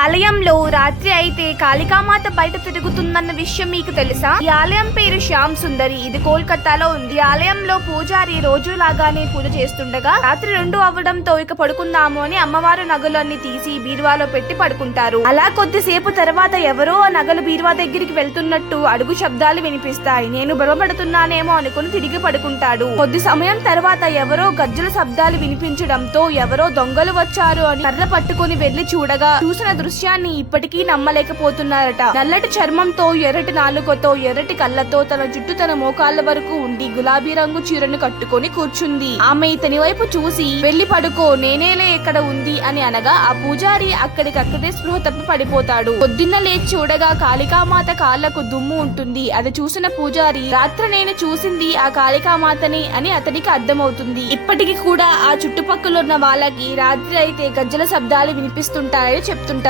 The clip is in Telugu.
ఆలయంలో రాత్రి అయితే కాళికామాత బయట తిరుగుతుందన్న విషయం మీకు తెలుసా? ఈ ఆలయం పేరు శ్యామ్ సుందరి. ఇది కోల్కతాలో ఉంది. ఈ ఆలయంలో పూజారి రోజు లాగానే పూజ చేస్తుండగా రాత్రి 2 అవ్వడంతో ఇక పడుకుందాము అని అమ్మవారు నగలన్నీ తీసి బీరువాలో పెట్టి పడుకుంటారు. అలా కొద్దిసేపు తర్వాత ఎవరో ఆ నగలు బీరువా దగ్గరికి వెళ్తున్నట్టు అడుగు శబ్దాలు వినిపిస్తాయి. నేను భ్రమపడుతున్నానేమో అనుకుని తిరిగి పడుకుంటాడు. కొద్ది సమయం తర్వాత ఎవరో గజ్జల శబ్దాలు వినిపించడంతో ఎవరో దొంగలు వచ్చారు అని కర్ర పట్టుకుని వెళ్లి చూడగా చూసిన దృశ్యాన్ని ఇప్పటికీ నమ్మలేకపోతున్నారట. నల్లటి చర్మంతో, ఎర్రటి నాలుకతో, ఎర్రటి కళ్ళతో, తన జుట్టు తన మోకాళ్ళ వరకు ఉండి గులాబీ రంగు చీరను కట్టుకొని కూర్చుంది. ఆమె ఇతని వైపు చూసి వెళ్లి పడుకో, నేనేలే ఎక్కడ ఉంది అని అనగా ఆ పూజారి అక్కడికక్కడే స్పృహ తప్పి పడిపోతాడు. పొద్దున్న లేచి చూడగా కాళికామాత కాళ్లకు దుమ్ము ఉంటుంది. అది చూసిన పూజారి రాత్రి నేను చూసింది ఆ కాళికామాతని అని అతనికి అర్థమవుతుంది. ఇప్పటికి కూడా ఆ చుట్టుపక్కల ఉన్న వాళ్ళకి రాత్రి అయితే గజ్జల శబ్దాలు వినిపిస్తుంటాయని చెప్తుంటారు.